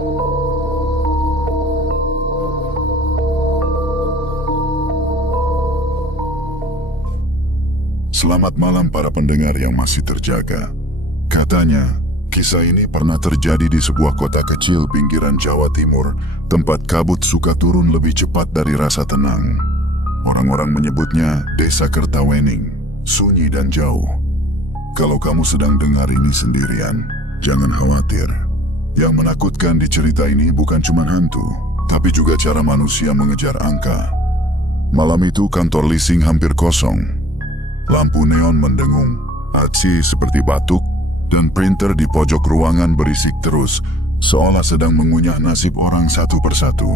Selamat malam para pendengar yang masih terjaga. Katanya, kisah ini pernah terjadi di sebuah kota kecil pinggiran Jawa Timur, tempat kabut suka turun lebih cepat dari rasa tenang. Orang-orang menyebutnya Desa Kertawening, sunyi dan jauh. Kalau kamu sedang dengar ini sendirian, jangan khawatir. Yang menakutkan di cerita ini bukan cuma hantu, tapi juga cara manusia mengejar angka. Malam itu kantor leasing hampir kosong. Lampu neon mendengung, AC seperti batuk, dan printer di pojok ruangan berisik terus, seolah sedang mengunyah nasib orang satu persatu.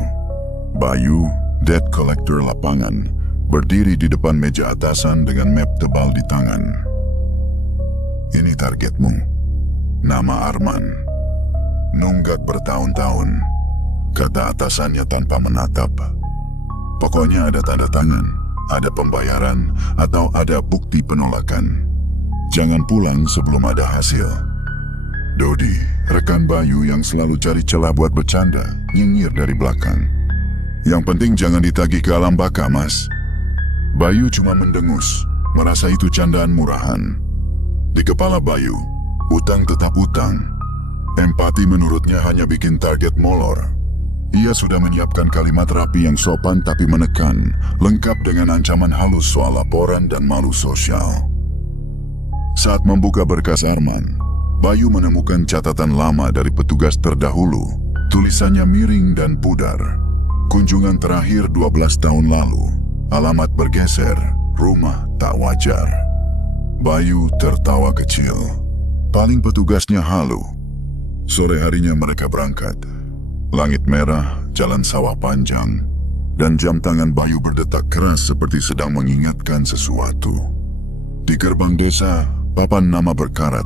Bayu, debt collector lapangan, berdiri di depan meja atasan dengan map tebal di tangan. Ini targetmu. Nama Arman. Nunggak bertahun-tahun, kata atasannya tanpa menatap. Pokoknya ada tanda tangan, ada pembayaran, atau ada bukti penolakan. Jangan pulang sebelum ada hasil. Dodi, rekan Bayu yang selalu cari celah buat bercanda, nyinyir dari belakang. Yang penting jangan ditagih ke alam baka, Mas. Bayu cuma mendengus, merasa itu candaan murahan. Di kepala Bayu, utang tetap utang. Empati menurutnya hanya bikin target molor. Ia sudah menyiapkan kalimat rapi yang sopan tapi menekan, lengkap dengan ancaman halus soal laporan dan malu sosial. Saat membuka berkas Arman, Bayu menemukan catatan lama dari petugas terdahulu. Tulisannya miring dan pudar. Kunjungan terakhir 12 tahun lalu. Alamat bergeser, rumah tak wajar. Bayu tertawa kecil. Paling petugasnya halu. Sore harinya mereka berangkat. Langit merah, jalan sawah panjang, dan jam tangan Bayu berdetak keras seperti sedang mengingatkan sesuatu. Di gerbang desa, papan nama berkarat.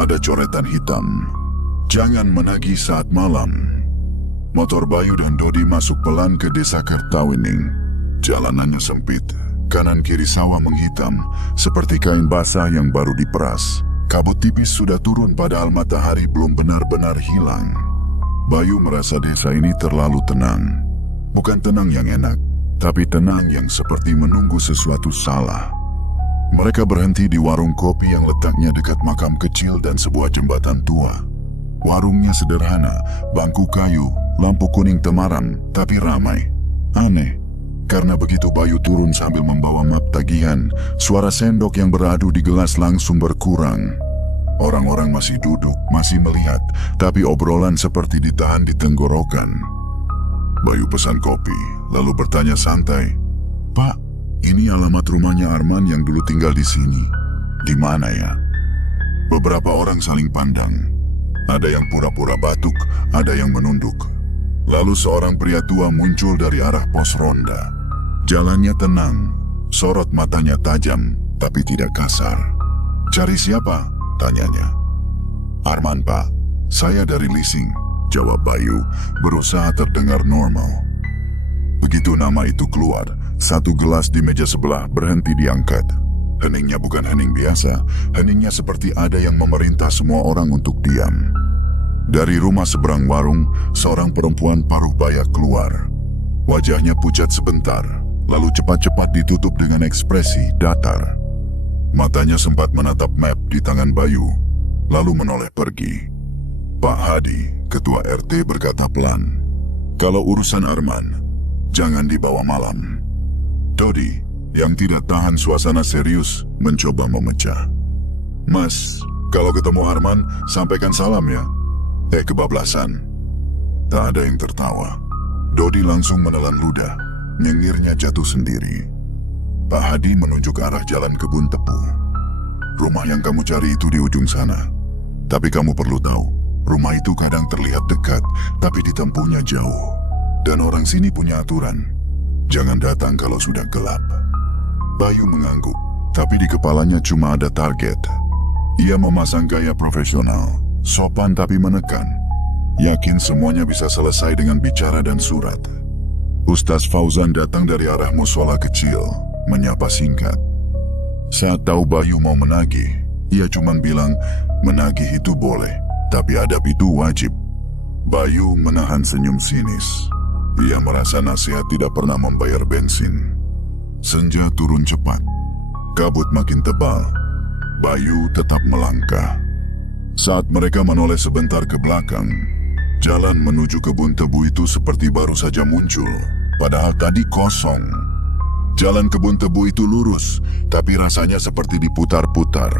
Ada coretan hitam. Jangan menagih saat malam. Motor Bayu dan Dodi masuk pelan ke Desa Kertawening. Jalanannya sempit, kanan kiri sawah menghitam, seperti kain basah yang baru diperas. Kabut tipis sudah turun padahal matahari belum benar-benar hilang. Bayu merasa desa ini terlalu tenang. Bukan tenang yang enak, tapi tenang yang seperti menunggu sesuatu salah. Mereka berhenti di warung kopi yang letaknya dekat makam kecil dan sebuah jembatan tua. Warungnya sederhana, bangku kayu, lampu kuning temaram, tapi ramai. Aneh, karena begitu Bayu turun sambil membawa map tagihan, suara sendok yang beradu di gelas langsung berkurang. Orang-orang masih duduk, masih melihat, tapi obrolan seperti ditahan di tenggorokan. Bayu pesan kopi, lalu bertanya santai, "Pak, ini alamat rumahnya Arman yang dulu tinggal di sini. Di mana ya?" Beberapa orang saling pandang. Ada yang pura-pura batuk, ada yang menunduk. Lalu seorang pria tua muncul dari arah pos ronda. Jalannya tenang, sorot matanya tajam, tapi tidak kasar. "Cari siapa?" tanyanya. "Arman, Pak. Saya dari leasing," jawab Bayu, berusaha terdengar normal. Begitu nama itu keluar, satu gelas di meja sebelah berhenti diangkat. Heningnya bukan hening biasa, heningnya seperti ada yang memerintah semua orang untuk diam. Dari rumah seberang warung, seorang perempuan paruh baya keluar. Wajahnya pucat sebentar, lalu cepat-cepat ditutup dengan ekspresi datar. Matanya sempat menatap map di tangan Bayu, lalu menoleh pergi. Pak Hadi, ketua RT berkata pelan, "Kalau urusan Arman, jangan dibawa malam." Dodi, yang tidak tahan suasana serius, mencoba memecah. "Mas, kalau ketemu Arman, sampaikan salam ya." Kebablasan. Tak ada yang tertawa. Dodi langsung menelan ludah, nyengirnya jatuh sendiri. Pak Hadi menunjuk arah jalan kebun tebu. "Rumah yang kamu cari itu di ujung sana. Tapi kamu perlu tahu, rumah itu kadang terlihat dekat, tapi ditempuhnya jauh. Dan orang sini punya aturan. Jangan datang kalau sudah gelap." Bayu mengangguk, tapi di kepalanya cuma ada target. Ia memasang gaya profesional, sopan tapi menekan. Yakin semuanya bisa selesai dengan bicara dan surat. Ustaz Fauzan datang dari arah musola kecil, menyapa singkat. Saat tahu Bayu mau menagih, ia cuma bilang, "Menagih itu boleh, tapi adab itu wajib." Bayu menahan senyum sinis. Ia merasa nasihat tidak pernah membayar bensin. Senja turun cepat. Kabut makin tebal. Bayu tetap melangkah. Saat mereka menoleh sebentar ke belakang, jalan menuju kebun tebu itu seperti baru saja muncul, padahal tadi kosong. Jalan kebun tebu itu lurus, tapi rasanya seperti diputar-putar.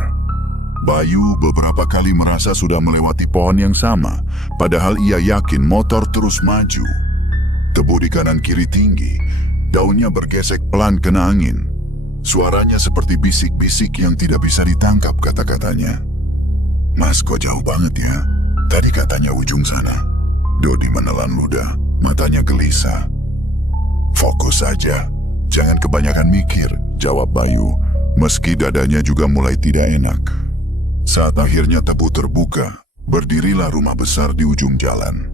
Bayu beberapa kali merasa sudah melewati pohon yang sama, padahal ia yakin motor terus maju. Tebu di kanan kiri tinggi, daunnya bergesek pelan kena angin. Suaranya seperti bisik-bisik yang tidak bisa ditangkap kata-katanya. "Mas, kok jauh banget ya? Tadi katanya ujung sana." Dodi menelan ludah, matanya gelisah. "Fokus saja, jangan kebanyakan mikir," jawab Bayu, meski dadanya juga mulai tidak enak. Saat akhirnya tebu terbuka, berdirilah rumah besar di ujung jalan.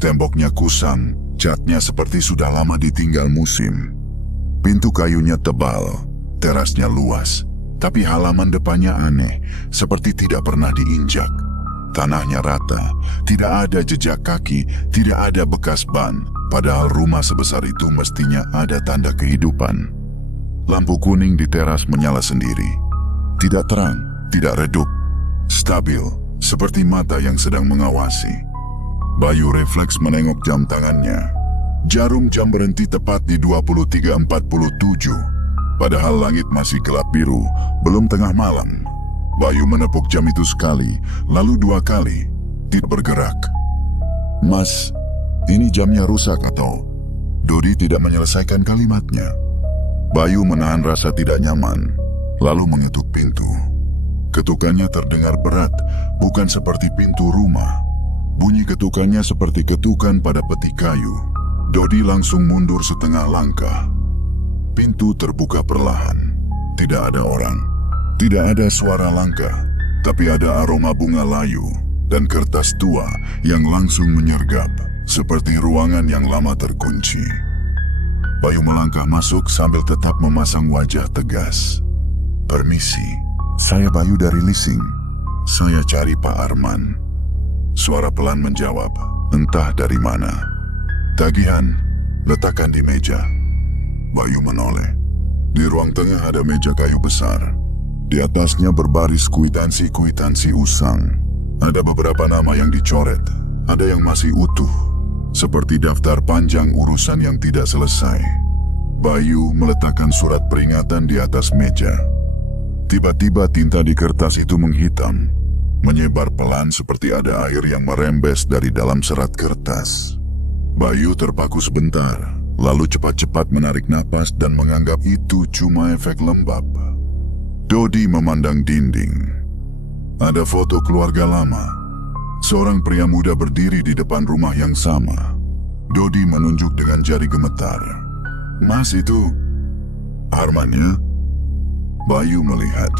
Temboknya kusam, catnya seperti sudah lama ditinggal musim. Pintu kayunya tebal, terasnya luas, tapi halaman depannya aneh, seperti tidak pernah diinjak. Tanahnya rata, tidak ada jejak kaki, tidak ada bekas ban, padahal rumah sebesar itu mestinya ada tanda kehidupan. Lampu kuning di teras menyala sendiri. Tidak terang, tidak redup, stabil, seperti mata yang sedang mengawasi. Bayu refleks menengok jam tangannya. Jarum jam berhenti tepat di 23.47. Padahal langit masih gelap biru, belum tengah malam. Bayu menepuk jam itu sekali, lalu 2 kali. Tidak bergerak. "Mas, ini jamnya rusak atau?" Dodi tidak menyelesaikan kalimatnya. Bayu menahan rasa tidak nyaman, lalu mengetuk pintu. Ketukannya terdengar berat, bukan seperti pintu rumah. Bunyi ketukannya seperti ketukan pada peti kayu. Dodi langsung mundur setengah langkah. Pintu terbuka perlahan. Tidak ada orang. Tidak ada suara langkah. Tapi ada aroma bunga layu dan kertas tua yang langsung menyergap, seperti ruangan yang lama terkunci. Bayu melangkah masuk sambil tetap memasang wajah tegas. "Permisi, saya Bayu dari leasing. Saya cari Pak Arman." Suara pelan menjawab, entah dari mana. "Tagihan, letakkan di meja." Bayu menoleh. Di ruang tengah ada meja kayu besar. Di atasnya berbaris kwitansi-kwitansi usang. Ada beberapa nama yang dicoret, ada yang masih utuh, seperti daftar panjang urusan yang tidak selesai. Bayu meletakkan surat peringatan di atas meja. Tiba-tiba tinta di kertas itu menghitam, menyebar pelan seperti ada air yang merembes dari dalam serat kertas. Bayu terpaku sebentar, lalu cepat-cepat menarik napas dan menganggap itu cuma efek lembab. Dodi memandang dinding. Ada foto keluarga lama. Seorang pria muda berdiri di depan rumah yang sama. Dodi menunjuk dengan jari gemetar. "Mas, itu Arman ya?" Bayu melihat.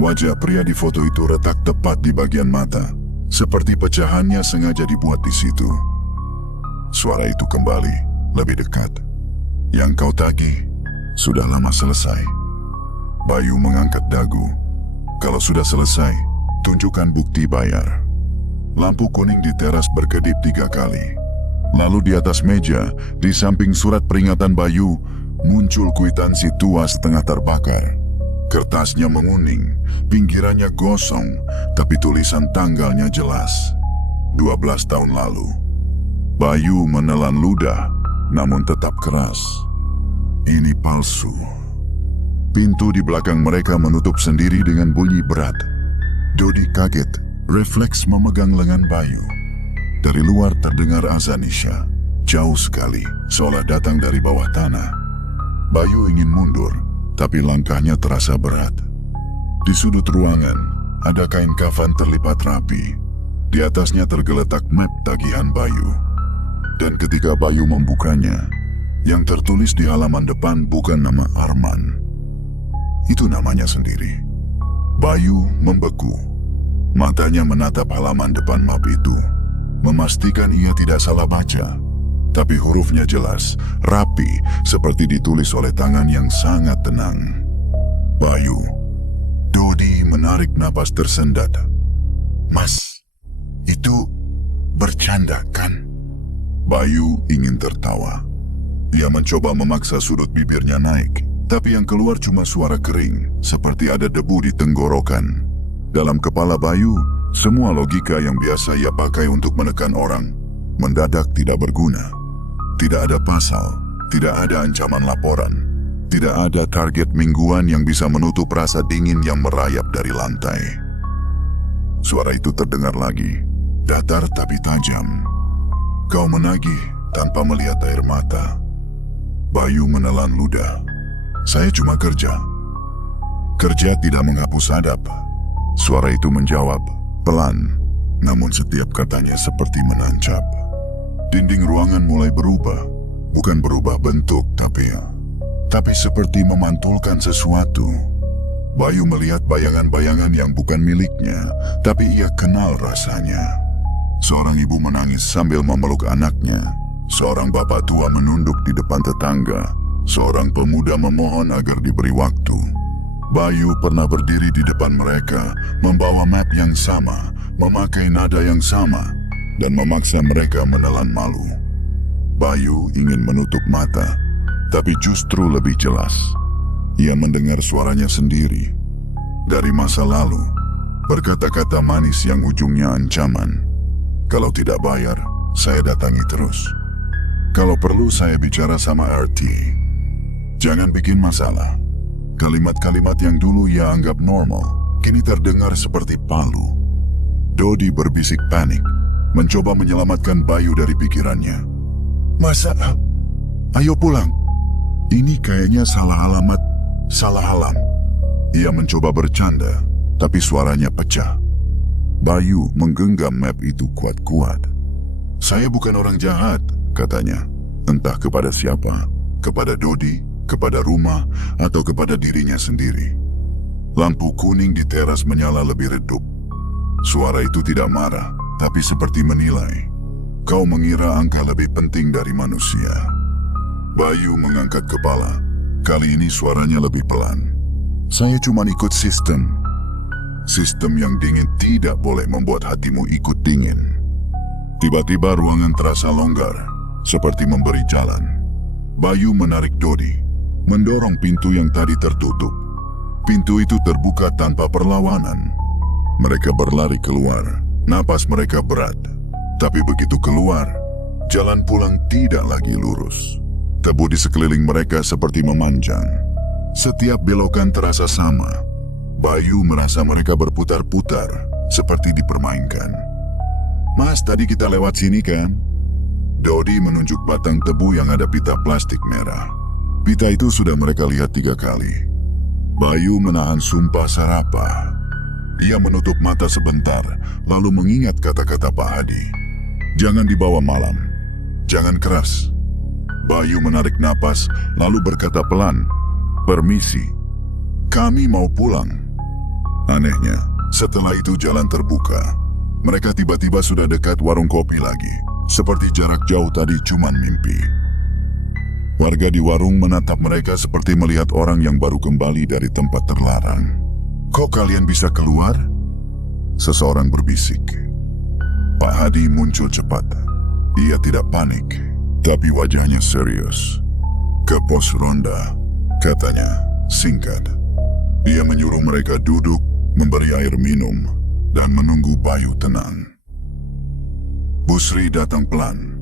Wajah pria di foto itu retak tepat di bagian mata, seperti pecahannya sengaja dibuat di situ. Suara itu kembali, lebih dekat. "Yang kau tagih sudah lama selesai." Bayu mengangkat dagu. "Kalau sudah selesai, tunjukkan bukti bayar." Lampu kuning di teras berkedip 3 kali. Lalu di atas meja, di samping surat peringatan Bayu, muncul kwitansi tua setengah terbakar. Kertasnya menguning, pinggirannya gosong, tapi tulisan tanggalnya jelas. 12 tahun lalu. Bayu menelan ludah, namun tetap keras. Ini palsu. Pintu di belakang mereka menutup sendiri dengan bunyi berat. Dodi kaget, refleks memegang lengan Bayu. Dari luar terdengar azan Isya, jauh sekali, seolah datang dari bawah tanah. Bayu ingin mundur, tapi langkahnya terasa berat. Di sudut ruangan, ada kain kafan terlipat rapi. Di atasnya tergeletak map tagihan Bayu. Dan ketika Bayu membukanya, yang tertulis di halaman depan bukan nama Arman. Itu namanya sendiri. Bayu membeku. Matanya menatap halaman depan map itu, memastikan ia tidak salah baca. Tapi hurufnya jelas, rapi, seperti ditulis oleh tangan yang sangat tenang. Bayu. Dodi menarik napas tersendat. "Mas, Bercanda kan? Bayu ingin tertawa. Ia mencoba memaksa sudut bibirnya naik, tapi yang keluar cuma suara kering, seperti ada debu di tenggorokan. Dalam kepala Bayu, semua logika yang biasa ia pakai untuk menekan orang mendadak tidak berguna. Tidak ada pasal, tidak ada ancaman laporan, tidak ada target mingguan yang bisa menutup rasa dingin yang merayap dari lantai. Suara itu terdengar lagi, datar tapi tajam. Kau menagih tanpa melihat air mata. Bayu menelan ludah. Saya cuma kerja. Kerja tidak menghapus adab. Suara itu menjawab, pelan, namun setiap katanya seperti menancap. Dinding ruangan mulai berubah. Bukan berubah bentuk, tapi seperti memantulkan sesuatu. Bayu melihat bayangan-bayangan yang bukan miliknya, tapi ia kenal rasanya. Seorang ibu menangis sambil memeluk anaknya. Seorang bapak tua menunduk di depan tetangga. Seorang pemuda memohon agar diberi waktu. Bayu pernah berdiri di depan mereka, membawa map yang sama, memakai nada yang sama, dan memaksa mereka menelan malu. Bayu ingin menutup mata, tapi justru lebih jelas. Ia mendengar suaranya sendiri. Dari masa lalu, berkata-kata manis yang ujungnya ancaman. Kalau tidak bayar, saya datangi terus. Kalau perlu saya bicara sama RT. Jangan bikin masalah. Kalimat-kalimat yang dulu ia anggap normal, kini terdengar seperti palu. Dodi berbisik panik, mencoba menyelamatkan Bayu dari pikirannya. Masa? Ayo pulang. Ini kayaknya salah alamat, salah alam. Ia mencoba bercanda, tapi suaranya pecah. Bayu menggenggam map itu kuat-kuat. Saya bukan orang jahat, katanya. Entah kepada siapa, kepada Dodi, kepada rumah, atau kepada dirinya sendiri. Lampu kuning di teras menyala lebih redup. Suara itu tidak marah, tapi seperti menilai. Kau mengira angka lebih penting dari manusia. Bayu mengangkat kepala. Kali ini suaranya lebih pelan. Saya cuma ikut sistem. Sistem yang dingin tidak boleh membuat hatimu ikut dingin. Tiba-tiba ruangan terasa longgar, seperti memberi jalan. Bayu menarik Dodi, mendorong pintu yang tadi tertutup. Pintu itu terbuka tanpa perlawanan. Mereka berlari keluar, napas mereka berat. Tapi begitu keluar, jalan pulang tidak lagi lurus. Tebu di sekeliling mereka seperti memanjang. Setiap belokan terasa sama. Bayu merasa mereka berputar-putar, seperti dipermainkan. Mas, tadi kita lewat sini kan? Dodi menunjuk batang tebu yang ada pita plastik merah. Pita itu sudah mereka lihat 3 kali. Bayu menahan sumpah serapah. Ia menutup mata sebentar, lalu mengingat kata-kata Pak Hadi. Jangan dibawa malam. Jangan keras. Bayu menarik napas, lalu berkata pelan, permisi. Kami mau pulang. Anehnya, setelah itu jalan terbuka. Mereka tiba-tiba sudah dekat warung kopi lagi. Seperti jarak jauh tadi cuman mimpi. Warga di warung menatap mereka seperti melihat orang yang baru kembali dari tempat terlarang. Kok kalian bisa keluar? Seseorang berbisik. Pak Hadi muncul cepat. Ia tidak panik, tapi wajahnya serius. Ke pos ronda, katanya, singkat. Dia menyuruh mereka duduk, memberi air minum, dan menunggu Bayu tenang. Busri datang pelan.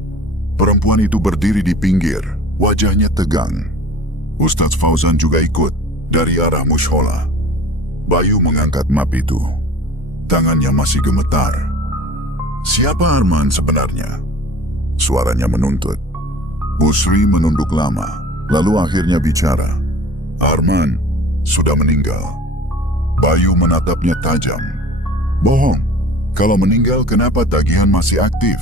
Perempuan itu berdiri di pinggir, wajahnya tegang. Ustadz Fauzan juga ikut, dari arah mushola. Bayu mengangkat map itu. Tangannya masih gemetar. Siapa Arman sebenarnya? Suaranya menuntut. Busri menunduk lama, lalu akhirnya bicara. Arman sudah meninggal. Bayu menatapnya tajam. Bohong. Kalau meninggal kenapa tagihan masih aktif?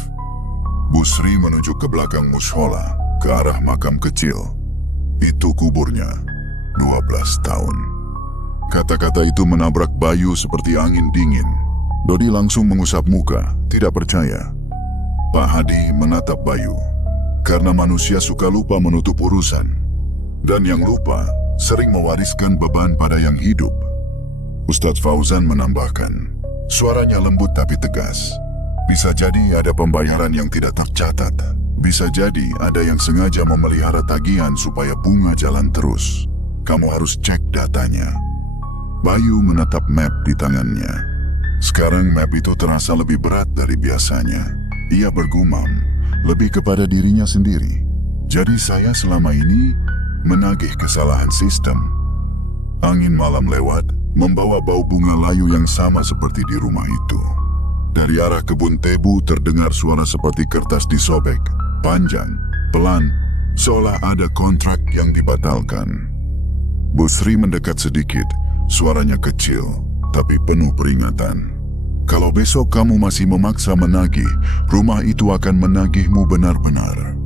Busri menunjuk ke belakang mushola, ke arah makam kecil. Itu kuburnya, 12 tahun. Kata-kata itu menabrak Bayu seperti angin dingin. Dodi langsung mengusap muka, tidak percaya. Pak Hadi menatap Bayu. Karena manusia suka lupa menutup urusan. Dan yang lupa sering mewariskan beban pada yang hidup. Ustadz Fauzan menambahkan. Suaranya lembut tapi tegas. Bisa jadi ada pembayaran yang tidak tercatat. Bisa jadi ada yang sengaja memelihara tagihan supaya bunga jalan terus. Kamu harus cek datanya. Bayu menatap map di tangannya. Sekarang map itu terasa lebih berat dari biasanya. Ia bergumam, lebih kepada dirinya sendiri. Jadi saya selama ini menagih kesalahan sistem. Angin malam lewat, membawa bau bunga layu yang sama seperti di rumah itu. Dari arah kebun tebu terdengar suara seperti kertas disobek, panjang, pelan, seolah ada kontrak yang dibatalkan. Busri mendekat sedikit, suaranya kecil, tapi penuh peringatan. Kalau besok kamu masih memaksa menagih, rumah itu akan menagihmu benar-benar.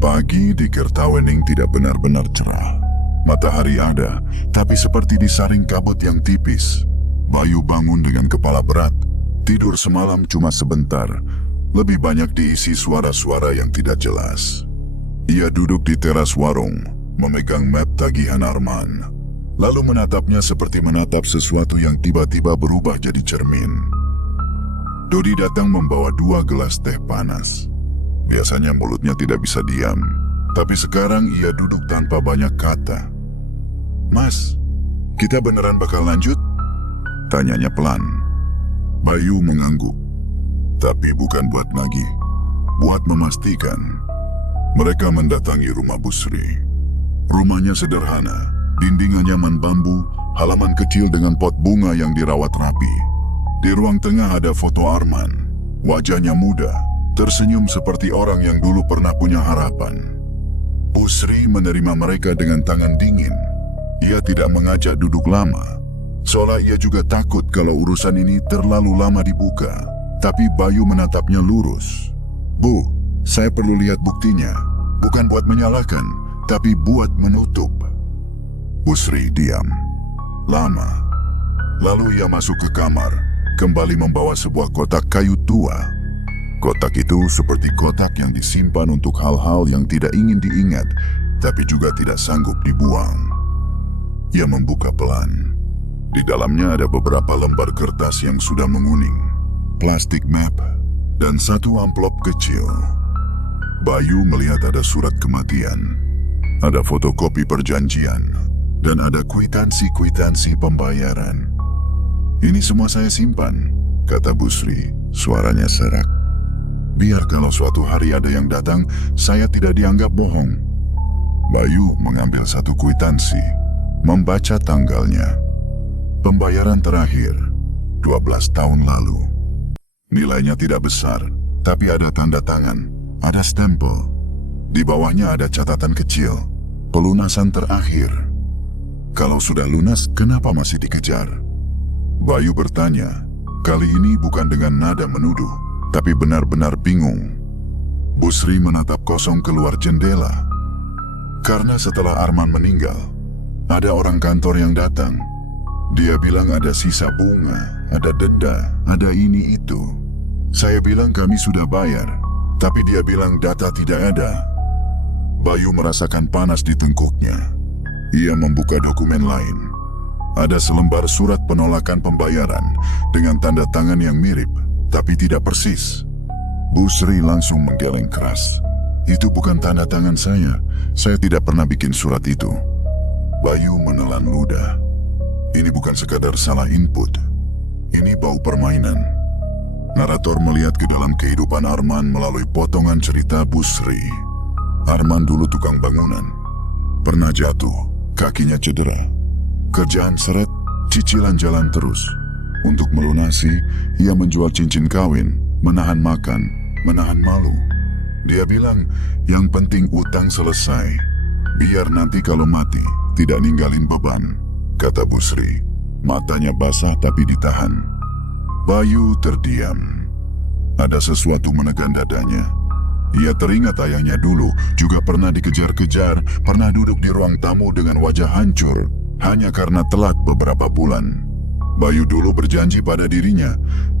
Pagi di Kertawening tidak benar-benar cerah. Matahari ada, tapi seperti disaring kabut yang tipis. Bayu bangun dengan kepala berat. Tidur semalam cuma sebentar, lebih banyak diisi suara-suara yang tidak jelas. Ia duduk di teras warung, memegang map tagihan Arman, lalu menatapnya seperti menatap sesuatu yang tiba-tiba berubah jadi cermin. Dodi datang membawa 2 gelas teh panas. Biasanya mulutnya tidak bisa diam, tapi sekarang ia duduk tanpa banyak kata. "Mas, kita beneran bakal lanjut?" tanyanya pelan. Bayu mengangguk, tapi bukan buat nagih, buat memastikan. Mereka mendatangi rumah Busri. Rumahnya sederhana, dinding anyaman bambu, halaman kecil dengan pot bunga yang dirawat rapi. Di ruang tengah ada foto Arman, wajahnya muda, tersenyum seperti orang yang dulu pernah punya harapan. Busri menerima mereka dengan tangan dingin. Ia tidak mengajak duduk lama. Seolah ia juga takut kalau urusan ini terlalu lama dibuka. Tapi Bayu menatapnya lurus. "Bu, saya perlu lihat buktinya. Bukan buat menyalahkan, tapi buat menutup." Busri diam. Lama. Lalu ia masuk ke kamar, kembali membawa sebuah kotak kayu tua. Kotak itu seperti kotak yang disimpan untuk hal-hal yang tidak ingin diingat, tapi juga tidak sanggup dibuang. Ia membuka pelan. Di dalamnya ada beberapa lembar kertas yang sudah menguning, plastik map, dan 1 amplop kecil. Bayu melihat ada surat kematian, ada fotokopi perjanjian, dan ada kwitansi-kwitansi pembayaran. "Ini semua saya simpan," kata Busri, suaranya serak. "Biar kalau suatu hari ada yang datang, saya tidak dianggap bohong." Bayu mengambil 1 kwitansi, membaca tanggalnya. Pembayaran terakhir, 12 tahun lalu. Nilainya tidak besar, tapi ada tanda tangan, ada stempel. Di bawahnya ada catatan kecil, pelunasan terakhir. Kalau sudah lunas, kenapa masih dikejar? Bayu bertanya, kali ini bukan dengan nada menuduh, tapi benar-benar bingung. Busri menatap kosong keluar jendela. Karena setelah Arman meninggal, ada orang kantor yang datang. Dia bilang ada sisa bunga, ada denda, ada ini itu. Saya bilang kami sudah bayar, tapi dia bilang data tidak ada. Bayu merasakan panas di tengkuknya. Ia membuka dokumen lain. Ada selembar surat penolakan pembayaran dengan tanda tangan yang mirip, tapi tidak persis. Busri langsung menggeleng keras. "Itu bukan tanda tangan saya tidak pernah bikin surat itu." Bayu menelan ludah. Ini bukan sekadar salah input. Ini bau permainan. Narator melihat ke dalam kehidupan Arman melalui potongan cerita Busri. Arman dulu tukang bangunan. Pernah jatuh, kakinya cedera. Kerjaan seret, cicilan jalan terus. Untuk melunasi, ia menjual cincin kawin, menahan makan, menahan malu. Dia bilang, yang penting utang selesai. Biar nanti kalau mati, tidak ninggalin beban, kata Busri. Matanya basah tapi ditahan. Bayu terdiam. Ada sesuatu menekan dadanya. Ia teringat ayahnya dulu juga pernah dikejar-kejar, pernah duduk di ruang tamu dengan wajah hancur, hanya karena telat beberapa bulan. Bayu dulu berjanji pada dirinya,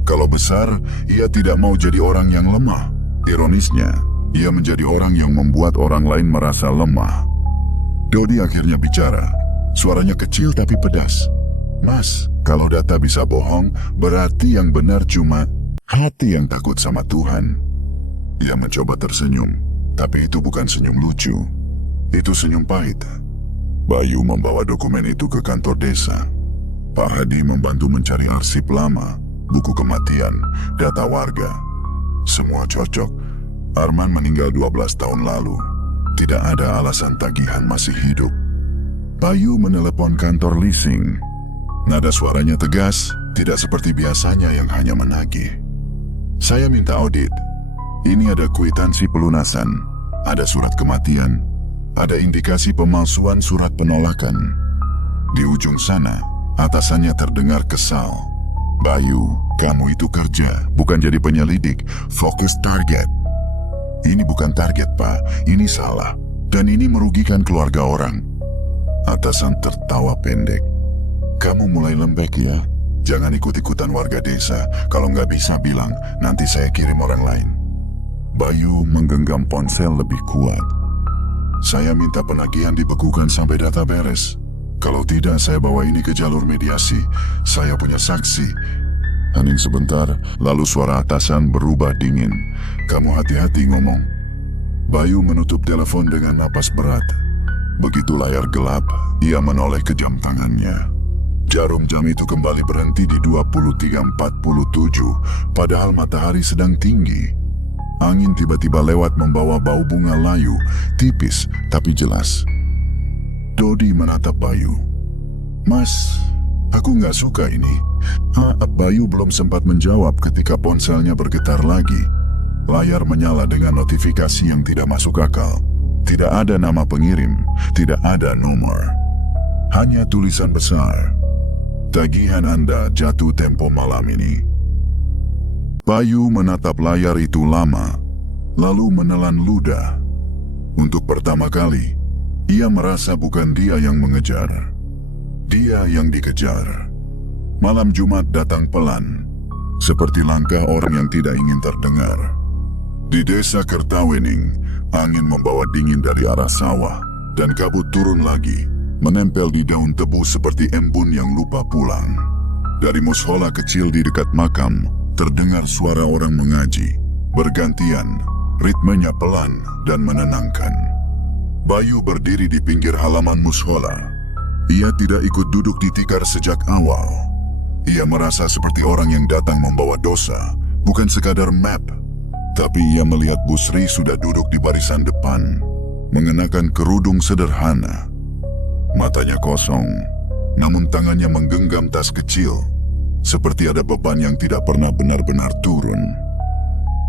kalau besar, ia tidak mau jadi orang yang lemah. Ironisnya, ia menjadi orang yang membuat orang lain merasa lemah. Dodi akhirnya bicara. Suaranya kecil tapi pedas. Mas, kalau data bisa bohong, berarti yang benar cuma... Hati yang takut sama Tuhan. Ia mencoba tersenyum, tapi itu bukan senyum lucu. Itu senyum pahit. Bayu membawa dokumen itu ke kantor desa. Pak Hadi membantu mencari arsip lama, buku kematian, data warga. Semua cocok. Arman meninggal 12 tahun lalu. Tidak ada alasan tagihan masih hidup. Bayu menelepon kantor leasing. Nada suaranya tegas, tidak seperti biasanya yang hanya menagih. Saya minta audit. Ini ada kwitansi pelunasan, ada surat kematian, ada indikasi pemalsuan surat penolakan. Di ujung sana, atasannya terdengar kesal. Bayu, kamu itu kerja, bukan jadi penyelidik. Fokus target. Ini bukan target, Pak. Ini salah. Dan ini merugikan keluarga orang. Atasan tertawa pendek. Kamu mulai lembek ya. Jangan ikut-ikutan warga desa. Kalau nggak bisa bilang, nanti saya kirim orang lain. Bayu menggenggam ponsel lebih kuat. Saya minta penagihan dibekukan sampai data beres. Kalau tidak, saya bawa ini ke jalur mediasi. Saya punya saksi. Hening sebentar, lalu suara atasan berubah dingin. Kamu hati-hati ngomong. Bayu menutup telepon dengan napas berat. Begitu layar gelap, ia menoleh ke jam tangannya. Jarum jam itu kembali berhenti di 23.47, padahal matahari sedang tinggi. Angin tiba-tiba lewat membawa bau bunga layu, tipis tapi jelas. Dodi menatap Bayu. Mas, aku nggak suka ini. Bayu belum sempat menjawab ketika ponselnya bergetar lagi. Layar menyala dengan notifikasi yang tidak masuk akal. Tidak ada nama pengirim, tidak ada nomor. Hanya tulisan besar. Tagihan Anda jatuh tempo malam ini. Bayu menatap layar itu lama, lalu menelan ludah. Untuk pertama kali, ia merasa bukan dia yang mengejar. Dia yang dikejar. Malam Jumat datang pelan, seperti langkah orang yang tidak ingin terdengar. Di desa Kertawening, angin membawa dingin dari arah sawah, dan kabut turun lagi, menempel di daun tebu seperti embun yang lupa pulang. Dari mushola kecil di dekat makam, terdengar suara orang mengaji. Bergantian, ritmenya pelan dan menenangkan. Bayu berdiri di pinggir halaman mushola. Ia tidak ikut duduk di tikar sejak awal. Ia merasa seperti orang yang datang membawa dosa, bukan sekadar map. Tapi ia melihat Busri sudah duduk di barisan depan, mengenakan kerudung sederhana. Matanya kosong, namun tangannya menggenggam tas kecil, seperti ada beban yang tidak pernah benar-benar turun.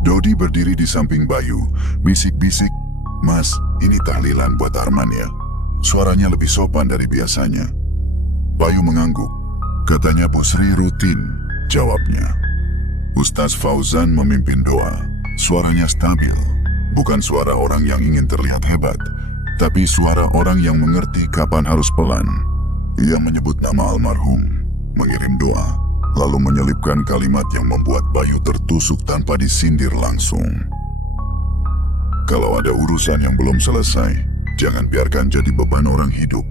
Dodi berdiri di samping Bayu, bisik-bisik, "Mas, ini tahlilan buat Arman ya." Suaranya lebih sopan dari biasanya. Bayu mengangguk. Katanya Busri rutin, jawabnya. Ustaz Fauzan memimpin doa. Suaranya stabil, bukan suara orang yang ingin terlihat hebat, tapi suara orang yang mengerti kapan harus pelan. Ia menyebut nama almarhum, mengirim doa, lalu menyelipkan kalimat yang membuat Bayu tertusuk tanpa disindir langsung. Kalau ada urusan yang belum selesai, jangan biarkan jadi beban orang hidup.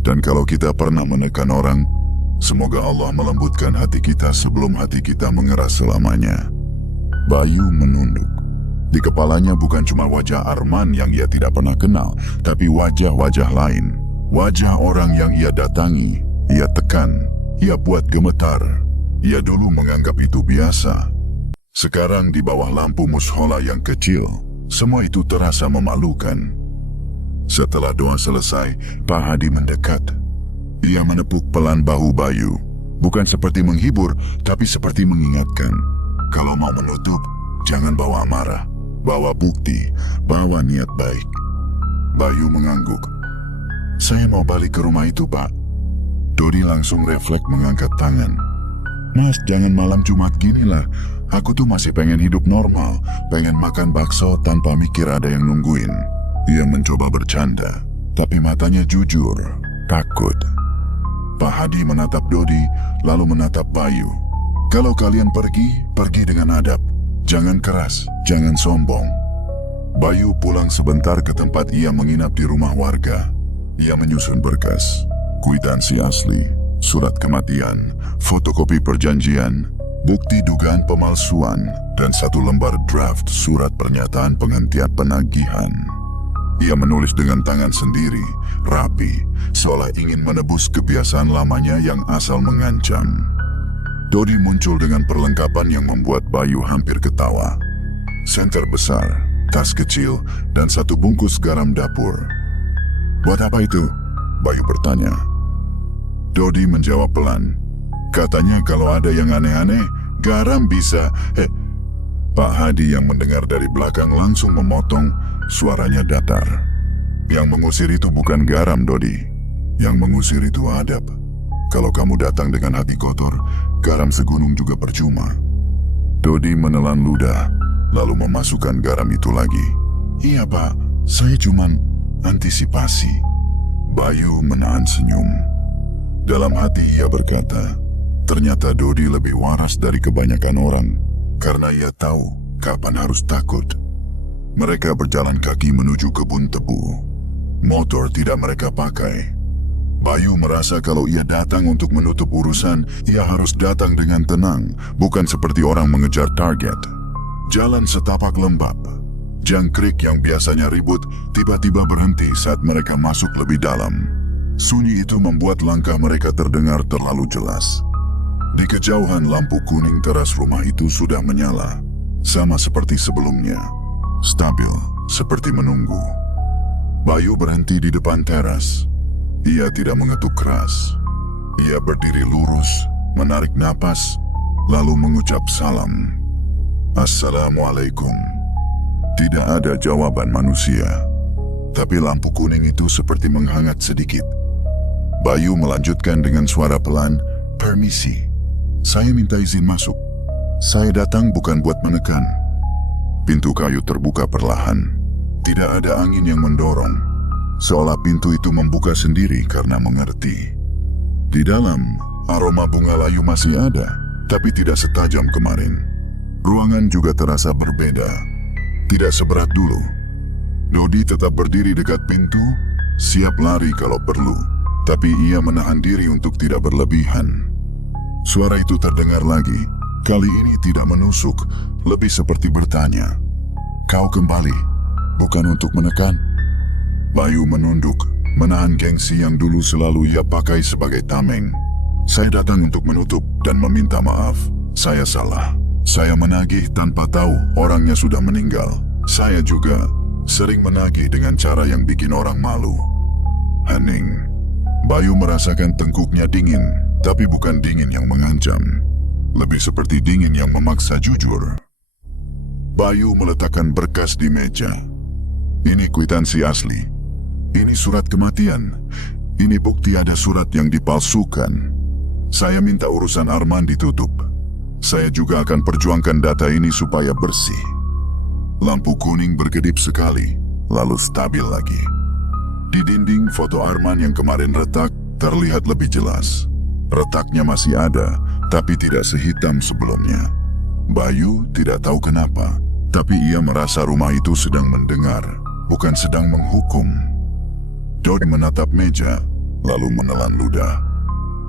Dan kalau kita pernah menekan orang, semoga Allah melembutkan hati kita sebelum hati kita mengeras selamanya. Bayu menunduk. Di kepalanya bukan cuma wajah Arman yang ia tidak pernah kenal, tapi wajah-wajah lain. Wajah orang yang ia datangi, ia tekan, ia buat gemetar. Ia dulu menganggap itu biasa. Sekarang di bawah lampu mushola yang kecil, semua itu terasa memalukan. Setelah doa selesai, Pak Hadi mendekat. Ia menepuk pelan bahu Bayu. Bukan seperti menghibur, tapi seperti mengingatkan. Kalau mau menutup, jangan bawa amarah. Bawa bukti, bawa niat baik. Bayu mengangguk. Saya mau balik ke rumah itu, Pak. Dodi langsung refleks mengangkat tangan. Mas, jangan malam Jumat gini lah. Aku tuh masih pengen hidup normal. Pengen makan bakso tanpa mikir ada yang nungguin. Ia mencoba bercanda, tapi matanya jujur, takut. Pak Hadi menatap Dodi, lalu menatap Bayu. Kalau kalian pergi, pergi dengan adab. Jangan keras, jangan sombong. Bayu pulang sebentar ke tempat ia menginap di rumah warga. Ia menyusun berkas, kwitansi asli, surat kematian, fotokopi perjanjian, bukti dugaan pemalsuan, dan satu lembar draft surat pernyataan penghentian penagihan. Ia menulis dengan tangan sendiri, rapi, seolah ingin menebus kebiasaan lamanya yang asal mengancam. Dodi muncul dengan perlengkapan yang membuat Bayu hampir ketawa. Senter besar, tas kecil, dan satu bungkus garam dapur. "Buat apa itu?" Bayu bertanya. Dodi menjawab pelan. "Katanya kalau ada yang aneh-aneh, garam bisa..." Pak Hadi yang mendengar dari belakang langsung memotong, suaranya datar. "Yang mengusir itu bukan garam, Dodi. Yang mengusir itu adab. Kalau kamu datang dengan hati kotor, garam segunung juga percuma." Dodi menelan ludah, lalu memasukkan garam itu lagi. "Iya Pak, saya cuman antisipasi." Bayu menahan senyum. Dalam hati ia berkata, ternyata Dodi lebih waras dari kebanyakan orang, karena ia tahu kapan harus takut. Mereka berjalan kaki menuju kebun tebu. Motor tidak mereka pakai. Bayu merasa kalau ia datang untuk menutup urusan, ia harus datang dengan tenang, bukan seperti orang mengejar target. Jalan setapak lembab. Jangkrik yang biasanya ribut, tiba-tiba berhenti saat mereka masuk lebih dalam. Sunyi itu membuat langkah mereka terdengar terlalu jelas. Di kejauhan lampu kuning teras rumah itu sudah menyala, sama seperti sebelumnya. Stabil, seperti menunggu. Bayu berhenti di depan teras. Ia tidak mengetuk keras. Ia berdiri lurus, menarik napas, lalu mengucap salam. "Assalamualaikum." Tidak ada jawaban manusia, tapi lampu kuning itu seperti menghangat sedikit. Bayu melanjutkan dengan suara pelan, "Permisi, saya minta izin masuk. Saya datang bukan buat menekan." Pintu kayu terbuka perlahan. Tidak ada angin yang mendorong, seolah pintu itu membuka sendiri karena mengerti. Di dalam, aroma bunga layu masih ada, tapi tidak setajam kemarin. Ruangan juga terasa berbeda. Tidak seberat dulu. Dodi tetap berdiri dekat pintu, siap lari kalau perlu, tapi ia menahan diri untuk tidak berlebihan. Suara itu terdengar lagi, kali ini tidak menusuk, lebih seperti bertanya, "Kau kembali, bukan untuk menekan?" Bayu menunduk, menahan gengsi yang dulu selalu ia pakai sebagai tameng. "Saya datang untuk menutup dan meminta maaf. Saya salah. Saya menagih tanpa tahu orangnya sudah meninggal. Saya juga sering menagih dengan cara yang bikin orang malu." Hening. Bayu merasakan tengkuknya dingin, tapi bukan dingin yang mengancam. Lebih seperti dingin yang memaksa jujur. Bayu meletakkan berkas di meja. "Ini kwitansi asli. Ini surat kematian. Ini bukti ada surat yang dipalsukan. Saya minta urusan Arman ditutup. Saya juga akan perjuangkan data ini supaya bersih." Lampu kuning berkedip sekali, lalu stabil lagi. Di dinding, foto Arman yang kemarin retak terlihat lebih jelas. Retaknya masih ada, tapi tidak sehitam sebelumnya. Bayu tidak tahu kenapa, tapi ia merasa rumah itu sedang mendengar, bukan sedang menghukum. Dodi menatap meja, lalu menelan ludah.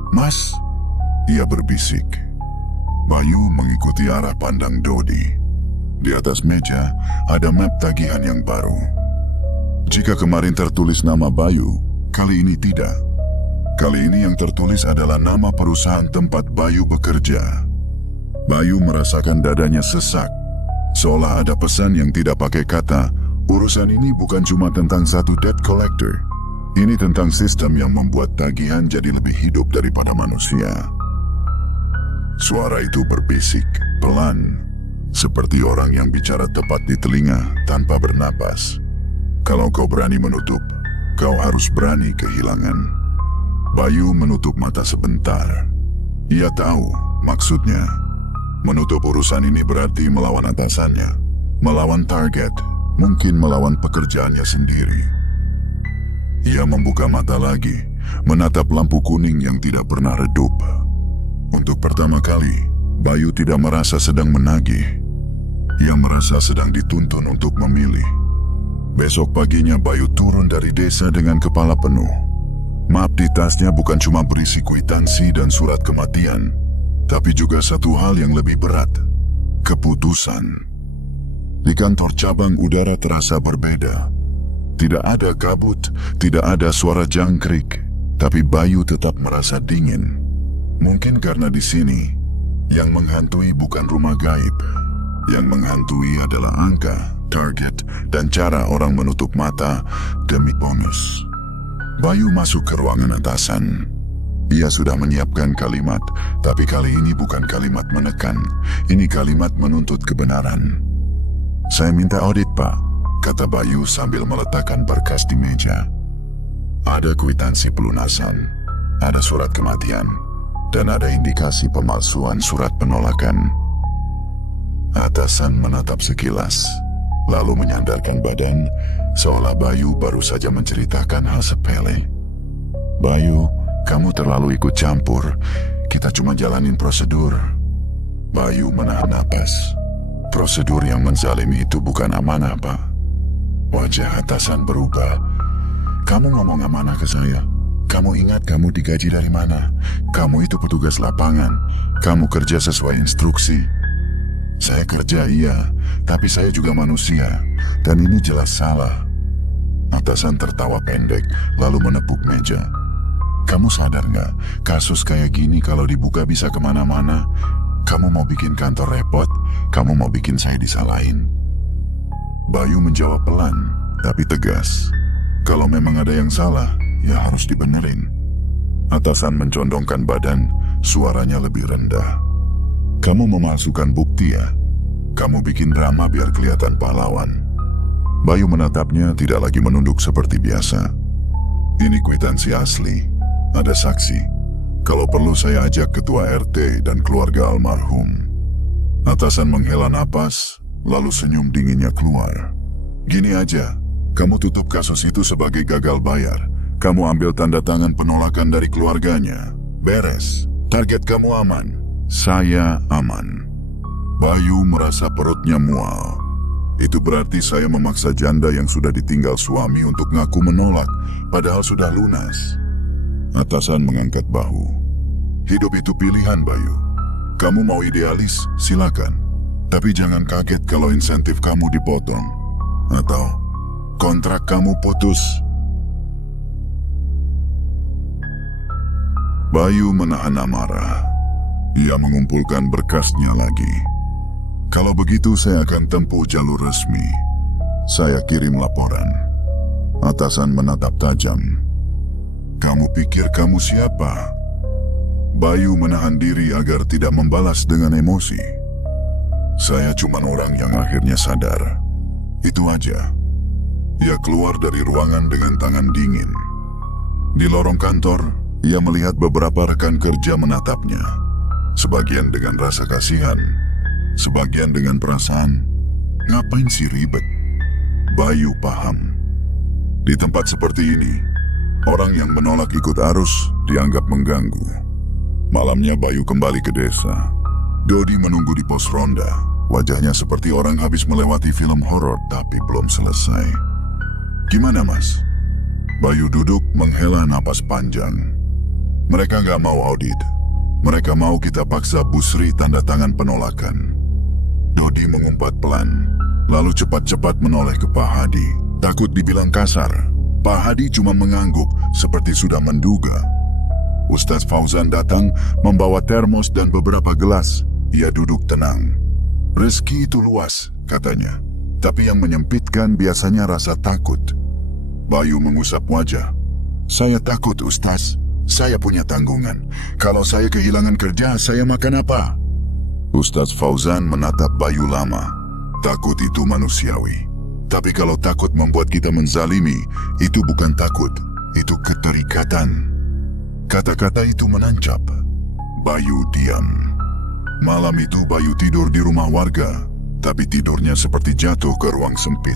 "Mas," ia berbisik. Bayu mengikuti arah pandang Dodi. Di atas meja ada map tagihan yang baru. Jika kemarin tertulis nama Bayu, kali ini tidak. Kali ini yang tertulis adalah nama perusahaan tempat Bayu bekerja. Bayu merasakan dadanya sesak, seolah ada pesan yang tidak pakai kata, "Urusan ini bukan cuma tentang satu debt collector. Ini tentang sistem yang membuat tagihan jadi lebih hidup daripada manusia." Suara itu berbisik, pelan, seperti orang yang bicara tepat di telinga tanpa bernapas. "Kalau kau berani menutup, kau harus berani kehilangan." Bayu menutup mata sebentar. Ia tahu maksudnya. Menutup urusan ini berarti melawan atasannya, melawan target, mungkin melawan pekerjaannya sendiri. Ia membuka mata lagi, menatap lampu kuning yang tidak pernah redup. Untuk pertama kali, Bayu tidak merasa sedang menagih. Ia merasa sedang dituntun untuk memilih. Besok paginya Bayu turun dari desa dengan kepala penuh. Map di tasnya bukan cuma berisi kwitansi dan surat kematian, Tapi juga satu hal yang lebih berat, keputusan. Di kantor cabang udara terasa berbeda. Tidak ada kabut, tidak ada suara jangkrik, tapi Bayu tetap merasa dingin. Mungkin karena di sini, yang menghantui bukan rumah gaib. Yang menghantui adalah angka, target, dan cara orang menutup mata demi bonus. Bayu masuk ke ruangan atasan. Ia sudah menyiapkan kalimat, tapi kali ini bukan kalimat menekan. Ini kalimat menuntut kebenaran. "Saya minta audit, Pak," kata Bayu sambil meletakkan berkas di meja. Ada kwitansi pelunasan, ada surat kematian, dan ada indikasi pemalsuan surat penolakan. Atasan menatap sekilas, lalu menyandarkan badan, seolah Bayu baru saja menceritakan hal sepele. "Bayu, kamu terlalu ikut campur. Kita cuma jalanin prosedur." Bayu menahan napas. Prosedur yang menzalimi itu bukan amanah, Pak. Wajah atasan berubah. "Kamu ngomong amanah ke saya? Kamu ingat kamu digaji dari mana? Kamu itu petugas lapangan. Kamu kerja sesuai instruksi." "Saya kerja iya, tapi saya juga manusia. Dan ini jelas salah." Atasan tertawa pendek, lalu menepuk meja. "Kamu sadar nggak, kasus kayak gini kalau dibuka bisa kemana-mana. Kamu mau bikin kantor repot, kamu mau bikin saya disalahin." Bayu menjawab pelan, tapi tegas. "Kalau memang ada yang salah, ya harus dibenerin." Atasan mencondongkan badan, suaranya lebih rendah. "Kamu memalsukan bukti ya? Kamu bikin drama biar kelihatan pahlawan." Bayu menatapnya, tidak lagi menunduk seperti biasa. "Ini kwitansi asli. Ada saksi. Kalau perlu saya ajak ketua RT dan keluarga almarhum." Atasan menghela napas, lalu senyum dinginnya keluar. "Gini aja, kamu tutup kasus itu sebagai gagal bayar. Kamu ambil tanda tangan penolakan dari keluarganya. Beres. Target kamu aman. Saya aman." Bayu merasa perutnya mual. Itu berarti saya memaksa janda yang sudah ditinggal suami untuk ngaku menolak, padahal sudah lunas. Atasan mengangkat bahu. "Hidup itu pilihan, Bayu. Kamu mau idealis, silakan. Tapi jangan kaget kalau insentif kamu dipotong. Atau kontrak kamu putus." Bayu menahan amarah. Ia mengumpulkan berkasnya lagi. "Kalau begitu saya akan tempuh jalur resmi. Saya kirim laporan." Atasan menatap tajam. "Kamu pikir kamu siapa?" Bayu menahan diri agar tidak membalas dengan emosi. "Saya cuma orang yang akhirnya sadar. Itu aja." Ia keluar dari ruangan dengan tangan dingin. Di lorong kantor, ia melihat beberapa rekan kerja menatapnya. Sebagian dengan rasa kasihan, sebagian dengan perasaan, "Ngapain sih ribet?" Bayu paham. Di tempat seperti ini, orang yang menolak ikut arus dianggap mengganggu. Malamnya Bayu kembali ke desa. Dodi menunggu di pos ronda. Wajahnya seperti orang habis melewati film horor tapi belum selesai. "Gimana, Mas?" Bayu duduk menghela napas panjang. "Mereka nggak mau audit. Mereka mau kita paksa Busri tanda tangan penolakan." Dodi mengumpat pelan, lalu cepat-cepat menoleh ke Pak Hadi. Takut dibilang kasar, Pak Hadi cuma mengangguk seperti sudah menduga. Ustaz Fauzan datang membawa termos dan beberapa gelas. Ia duduk tenang. "Rezeki itu luas," katanya. "Tapi yang menyempitkan biasanya rasa takut." Bayu mengusap wajah. "Saya takut, Ustaz. Saya punya tanggungan. Kalau saya kehilangan kerja, saya makan apa?" Ustaz Fauzan menatap Bayu lama. "Takut itu manusiawi. Tapi kalau takut membuat kita menzalimi, itu bukan takut. Itu keterikatan." Kata-kata itu menancap. Bayu diam. Malam itu Bayu tidur di rumah warga, tapi tidurnya seperti jatuh ke ruang sempit.